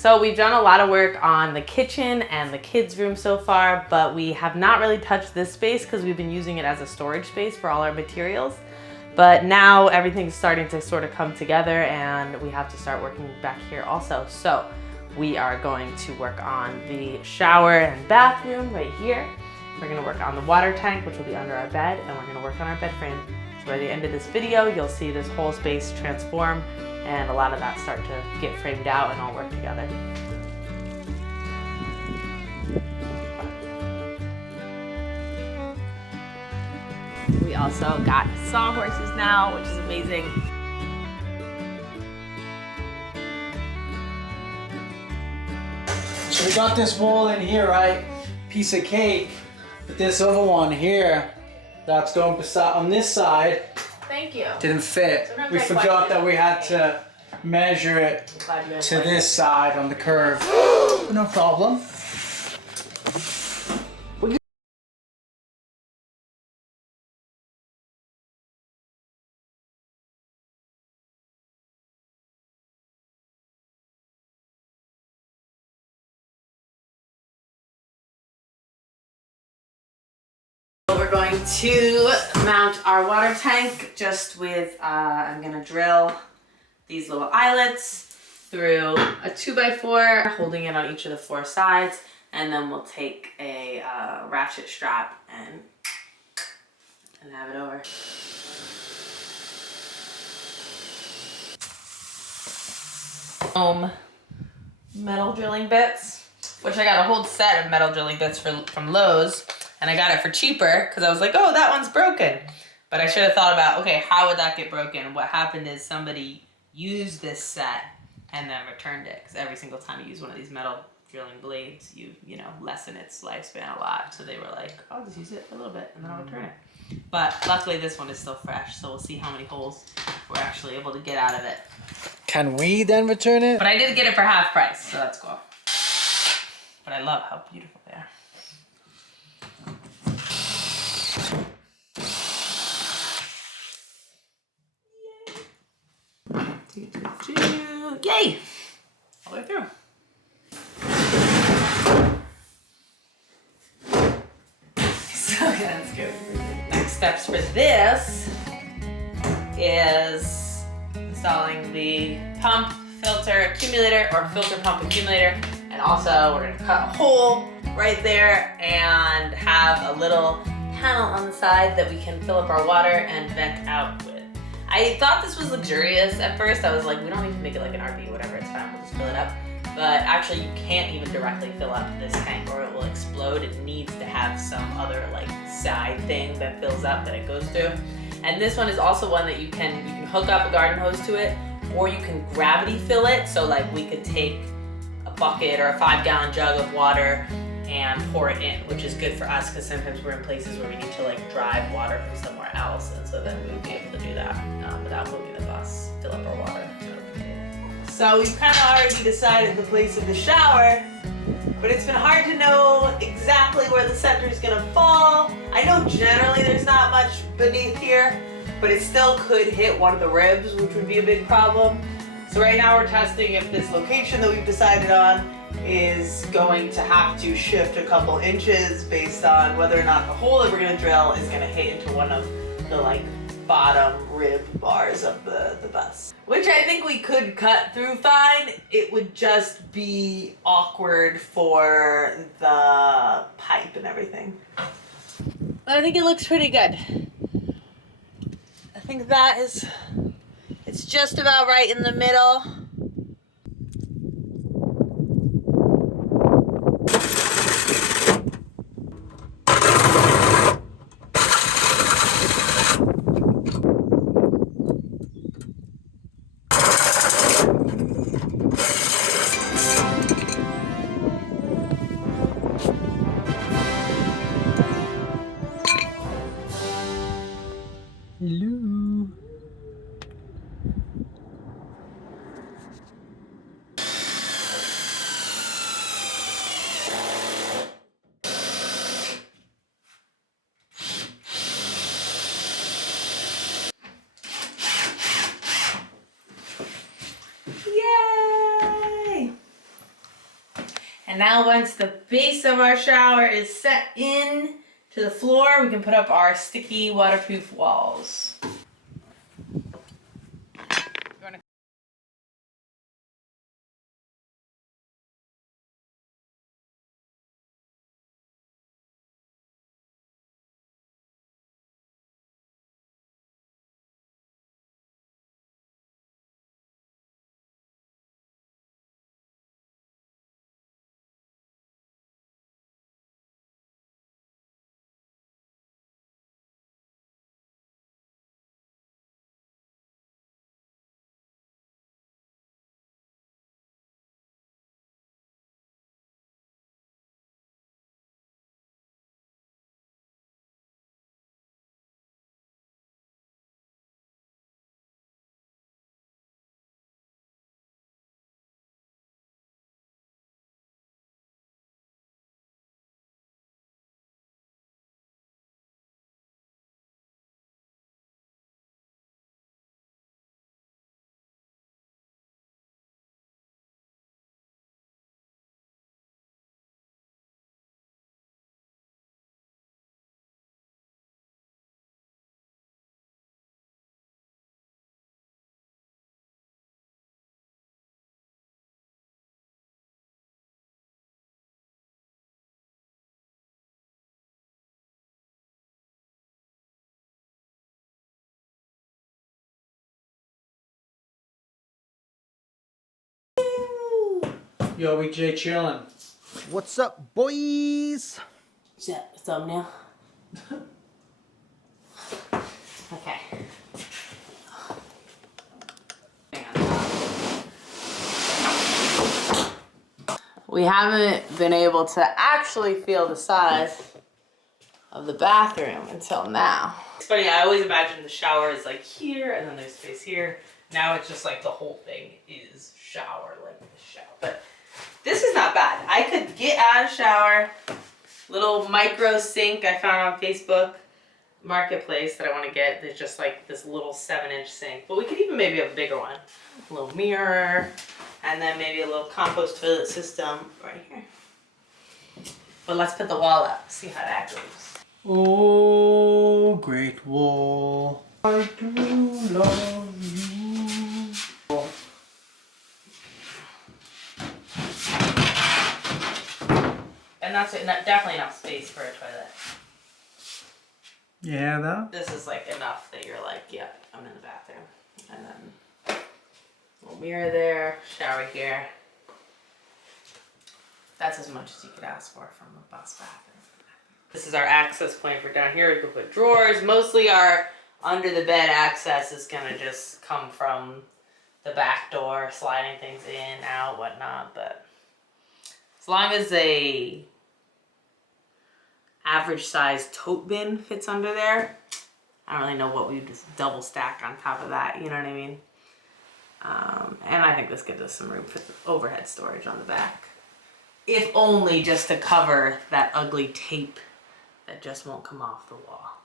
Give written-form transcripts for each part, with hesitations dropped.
So we've done a lot of work on the kitchen and the kids' room so far, but we have not really touched this space because we've been using it as a storage space for all our materials. But now everything's starting to sort of come together and we have to start working back here also. So we are going to work on the shower and bathroom right here. We're gonna work on the water tank, which will be under our bed, and we're gonna work on our bed frame. So by the end of this video, you'll see this whole space transform and a lot of that start to get framed out and all work together. We also got sawhorses now, which is amazing. So we got this wall in here, right? Piece of cake. But this other one here, that's going beside on this side. Thank you. Didn't fit. We forgot that we had to measure it to this side on the curve. No problem. We're going to mount our water tank just with, I'm gonna drill these little eyelets through a 2x4, holding it on each of the 4 sides, and then we'll take a ratchet strap and have it over. Metal drilling bits, which I got a whole set of metal drilling bits from Lowe's. And I got it for cheaper because I was like, oh, that one's broken. But I should have thought about, okay, how would that get broken? What happened is somebody used this set and then returned it. Because every single time you use one of these metal drilling blades, you lessen its lifespan a lot. So they were like, I'll just use it for a little bit and then I'll return it. But luckily this one is still fresh. So we'll see how many holes we're actually able to get out of it. Can we then return it? But I did get it for half price, so that's cool. But I love how beautiful they are. Yay! All the way through. So yeah, that's good. Next steps for this is installing the pump, filter, accumulator, or filter pump accumulator. And also we're gonna cut a hole right there and have a little panel on the side that we can fill up our water and vent out with. I thought this was luxurious at first. I was like, we don't need to make it like an RV, whatever, it's fine, we'll just fill it up. But actually you can't even directly fill up this tank or it will explode. It needs to have some other like side thing that fills up that it goes through. And this one is also one that you can hook up a garden hose to it, or you can gravity fill it. So like we could take a bucket or a 5-gallon jug of water and pour it in, which is good for us because sometimes we're in places where we need to like drive water from somewhere else, and so then we would be able to do that without moving the bus, fill up our water. So we've kind of already decided the place of the shower, but it's been hard to know exactly where the center is gonna fall. I know generally there's not much beneath here, but it still could hit one of the ribs, which would be a big problem. So right now we're testing if this location that we've decided on is going to have to shift a couple inches based on whether or not the hole that we're gonna drill is gonna hit into one of the like bottom rib bars of the bus. Which I think we could cut through fine. It would just be awkward for the pipe and everything. But I think it looks pretty good. I think that is, it's just about right in the middle. Hello. And now once the base of our shower is set in to the floor, we can put up our sticky waterproof walls. Yo, we J chillin'. What's up, boys? Is that a thumbnail? Okay. We haven't been able to actually feel the size of the bathroom until now. It's funny, I always imagined the shower is like here and then there's space here. Now it's just like the whole thing is shower, like the shower. But this is not bad. I could get out of shower, little micro sink I found on Facebook Marketplace that I want to get. There's just like this little 7-inch sink, but we could even maybe have a bigger one. A little mirror, and then maybe a little compost toilet system right here. But let's put the wall up, see how that goes. Oh, great wall, I do love you. And that's definitely enough space for a toilet. Yeah, though. This is like enough that you're like, yeah, I'm in the bathroom. And then a little mirror there, shower here. That's as much as you could ask for from a bus bathroom. This is our access point for down here. We can put drawers. Mostly our under the bed access is gonna just come from the back door, sliding things in, out, whatnot. But as long as a average size tote bin fits under there, I don't really know what we would just double stack on top of that, you know what I mean? And I think this gives us some room for overhead storage on the back. If only just to cover that ugly tape that just won't come off the wall.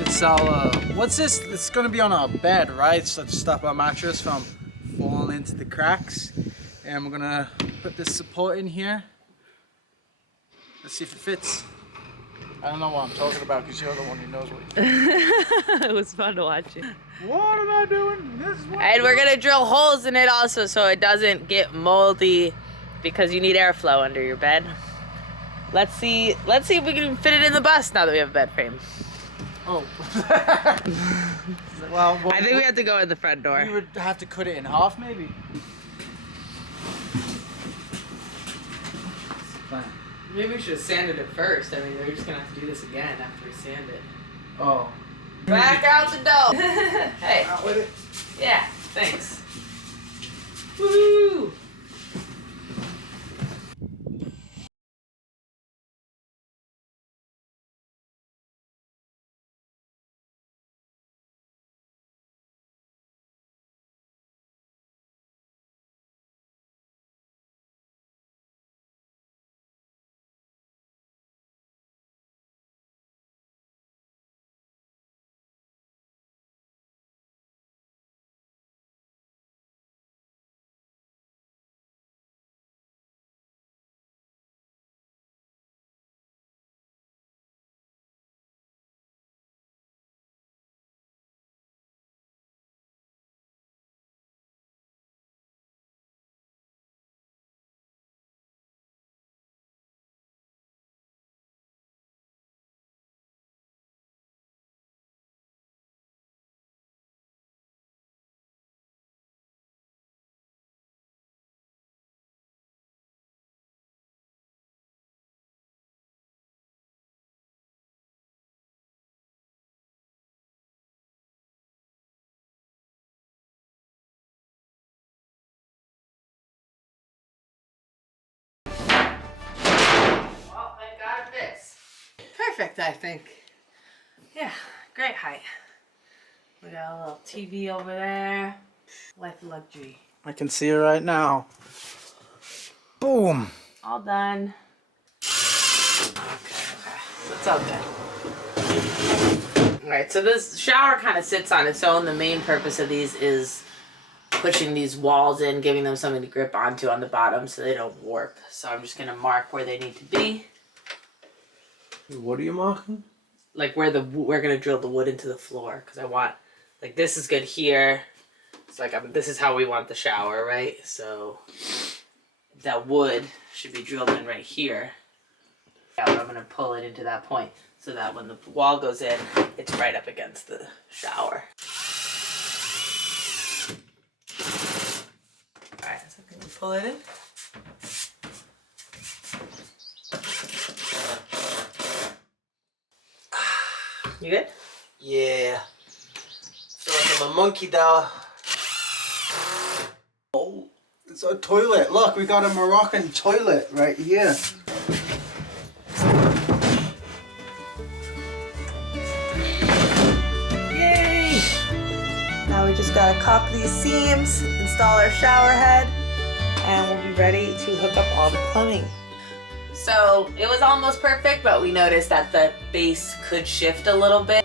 It's our, what's this? It's gonna be on our bed, right? So to stop our mattress from falling into the cracks. And we're gonna put this support in here. Let's see if it fits. I don't know what I'm talking about because you're the one who knows what you're doing. It was fun to watch it. What am I doing? This is what And we're gonna drill holes in it also so it doesn't get moldy because you need airflow under your bed. Let's see if we can fit it in the bus now that we have a bed frame. Oh. well, I think we have to go in the front door. We would have to cut it in half, maybe. Maybe we should have sanded it first. I mean, we're just gonna have to do this again after we sand it. Oh. Back out the door. Hey. Out with it. Yeah, thanks. Woo! perfect, I think. Yeah, great height. We got a little TV over there. Life of luxury. I can see it right now. Boom. All done. Okay. That's all good. Alright, so this shower kind of sits on its own. The main purpose of these is pushing these walls in, giving them something to grip onto on the bottom so they don't warp. So I'm just going to mark where they need to be. What are you marking? Like where we're going to drill the wood into the floor. Because I want, like this is good here. It's like, this is how we want the shower, right? So that wood should be drilled in right here. I'm going to pull it into that point so that when the wall goes in, it's right up against the shower. Alright, so can you pull it in? You good? Yeah. Feel like I'm a monkey now. Oh, it's a toilet. Look, we got a Moroccan toilet right here. Yay! Now we just gotta caulk these seams, install our shower head, and we'll be ready to hook up all the plumbing. So it was almost perfect, but we noticed that the base could shift a little bit.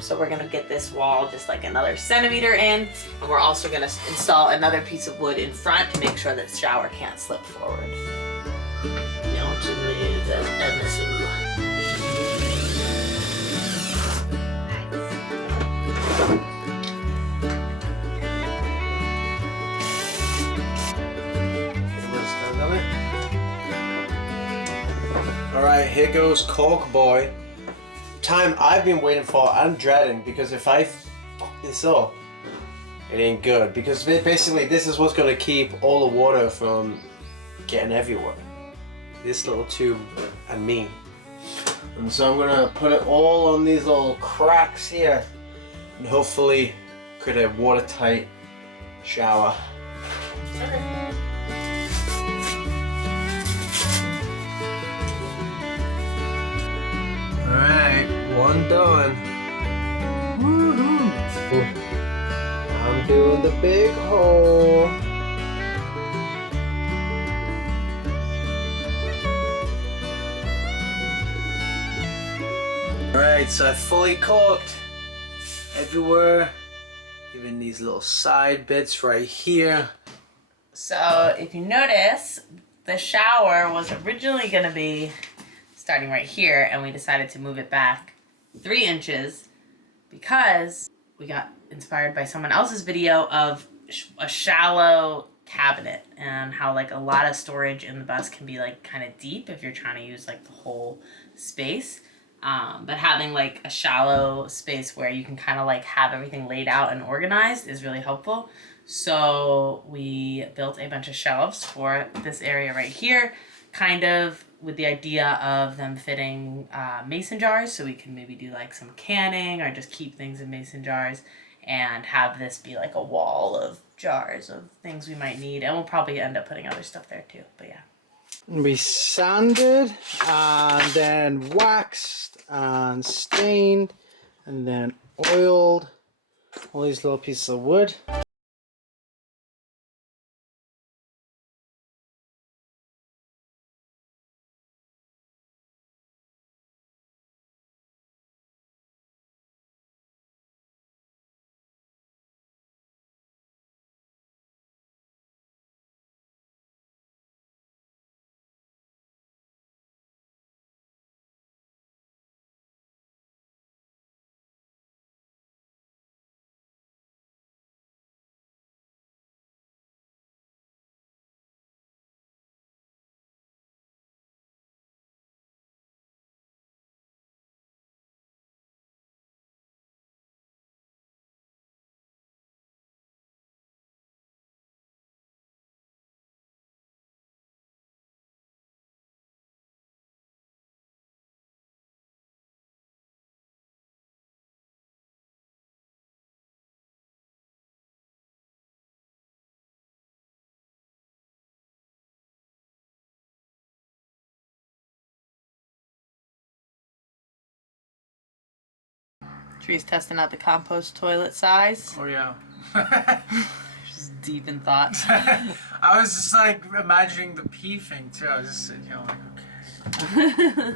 So we're gonna get this wall just like another centimeter in, and we're also gonna install another piece of wood in front to make sure that the shower can't slip forward. Don't move that MSU. Alright, here goes Cork Boy. Time I've been waiting for and dreading, because if I fuck this up, it ain't good. Because basically this is what's going to keep all the water from getting everywhere. This little tube and me. And so I'm going to put it all on these little cracks here and hopefully create a watertight shower. Alright, one done. Woohoo! I'm doing the big hole. Alright, so I fully caulked everywhere, even these little side bits right here. So if you notice, the shower was originally gonna be starting right here, and we decided to move it back 3 inches because we got inspired by someone else's video of a shallow cabinet and how like a lot of storage in the bus can be like kind of deep if you're trying to use like the whole space. But having like a shallow space where you can kind of like have everything laid out and organized is really helpful. So we built a bunch of shelves for this area right here, kind of with the idea of them fitting mason jars, so we can maybe do like some canning or just keep things in mason jars and have this be like a wall of jars of things we might need. And we'll probably end up putting other stuff there too, but yeah. We sanded and then waxed and stained and then oiled all these little pieces of wood. Tree's testing out the compost toilet size. Oh yeah. Just deep in thought. I was just like imagining the pee thing too. I was just sitting here like, okay.